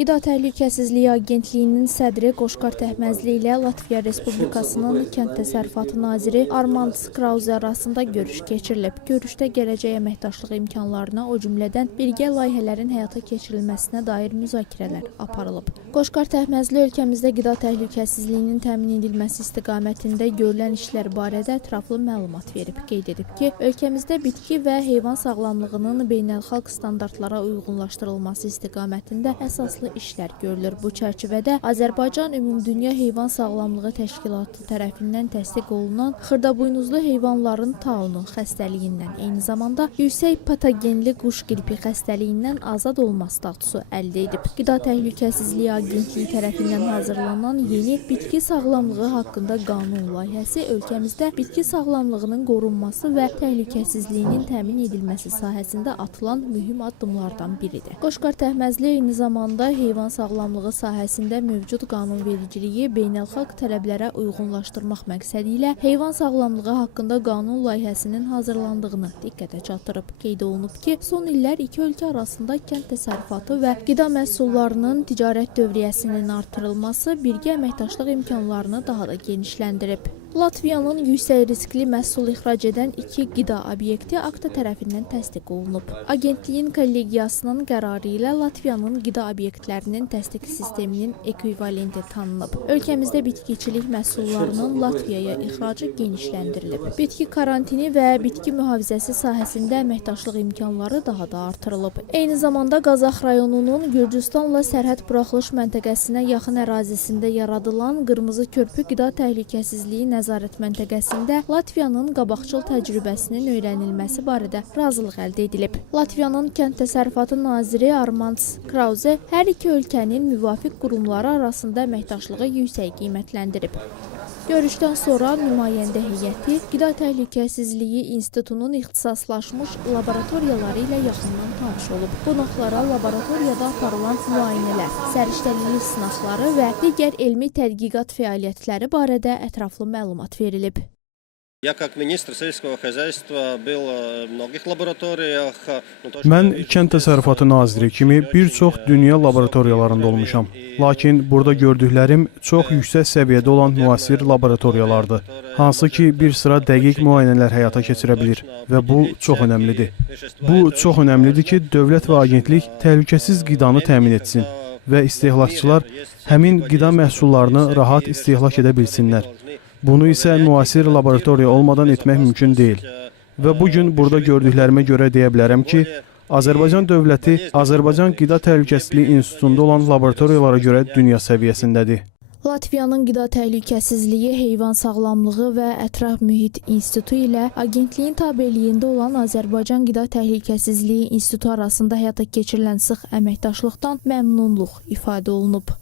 Qida Təhlükəsizliyi Agentliyinin sədri Qoşqar Təhməzli ilə Latviya Respublikasının Kənd Təsərrüfatı naziri Armands Krauze arasında görüş keçirilib. Görüşdə gələcək əməkdaşlıq imkanlarına, o cümlədən birgə layihələrin həyata keçirilməsinə dair müzakirələr aparılıb. Qoşqar Təhməzli ölkəmizdə qida təhlükəsizliyinin təmin edilməsi istiqamətində görülən işlər barədə ətraflı məlumat verib. Qeyd edib ki, ölkəmizdə bitki və heyvan sağlamlığının beynəlxalq standartlara uyğunlaşdırılması istiqamətində əsaslı işlər görülür. Bu çərçivədə Azərbaycan Ümumdünya Heyvan Sağlamlığı Təşkilatı tərəfindən təsdiq olunan xırdabuynuzlu heyvanların taunu xəstəliyindən, eyni zamanda yüksək patogenli quş qripi xəstəliyindən azad olma statusu əldə edib. Qida Təhlükəsizliyi Agentliyi tərəfindən hazırlanan yeni bitki sağlamlığı haqqında qanun layihəsi ölkəmizdə bitki sağlamlığının qorunması və təhlükəsizliyinin təmin edilməsi sahəsində atılan mühüm addımlardan biridir. Qoşqar Təhməzli eyni zamanda heyvan sağlamlığı sahəsində mövcud qanunvericiliyi beynəlxalq tələblərə uyğunlaşdırmaq məqsədi ilə heyvan sağlamlığı haqqında qanun layihəsinin hazırlandığını diqqətə çatdırıb. Qeyd olunub ki, son illər iki ölkə arasında kənd təsərrüfatı və qida məhsullarının ticarət dövriyyəsinin artırılması birgə əməkdaşlıq imkanlarını daha da genişləndirib. Latviyanın yüksək riskli məhsul ixrac edən iki qida obyekti AKTA tərəfindən təsdiq olunub. Agentliyin kollegiyasının qərarı ilə Latviyanın qida obyektlərinin təsdiq sisteminin ekvivalenti tanınıb. Ölkəmizdə bitkiçilik məhsullarının Latviyaya ixracı genişləndirilib. Bitki karantini və bitki mühafizəsi sahəsində əməkdaşlıq imkanları daha da artırılıb. Eyni zamanda Qazax rayonunun Gürcüstanla sərhəd buraxılış məntəqəsinə yaxın ərazisində yaradılan Qırmızı Körpü qida təhlükəsizliyi nəzarət məntəqəsində Latviyanın qabaqcıl təcrübəsinin öyrənilməsi barədə razılıq əldə edilib. Latviyanın Kənd Təsərrüfatı naziri Armands Krauze hər iki ölkənin müvafiq qurumları arasında əməkdaşlığı yüksək qiymətləndirib. Görüşdən sonra nümayəndə heyəti Qida Təhlükəsizliyi İnstitutunun ixtisaslaşmış laboratoriyaları ilə yaxından tanış olub. Qonaqlara laboratoriyada aparılan müayinələr, səriştəlilik sınaqları və digər elmi tədqiqat fəaliyyətləri barədə ətraflı məlumat verilib. Я как министр сельского хозяйства был в многих лабораториях. Mən kənd təsərrüfatı naziri kimi bir çox dünya laboratoriyalarında olmuşam. Lakin burada gördüklərim çox yüksək səviyyədə olan müasir laboratoriyalardır. Hansı ki bir sıra dəqiq müayinələr həyata keçirə bilir və bu çox önəmlidir. Bu çox önəmlidir ki, dövlət və agentlik təhlükəsiz qidanı təmin etsin və istehlakçılar həmin qida məhsullarını rahat istehlak edə bilsinlər. Bunu isə müasir laboratoriya olmadan etmək mümkün deyil. Və bugün burada gördüklərimə görə deyə bilərəm ki, Azərbaycan dövləti Azərbaycan Qida Təhlükəsizliyi İnstitutunda olan laboratoriyalara görə dünya səviyyəsindədir. Latviyanın Qida Təhlükəsizliyi, Heyvan Sağlamlığı və Ətraf Mühit İnstitutu ilə agentliyin tabeliyində olan Azərbaycan Qida Təhlükəsizliyi İnstitutu arasında həyata keçirilən sıx əməkdaşlıqdan məmnunluq ifadə olunub.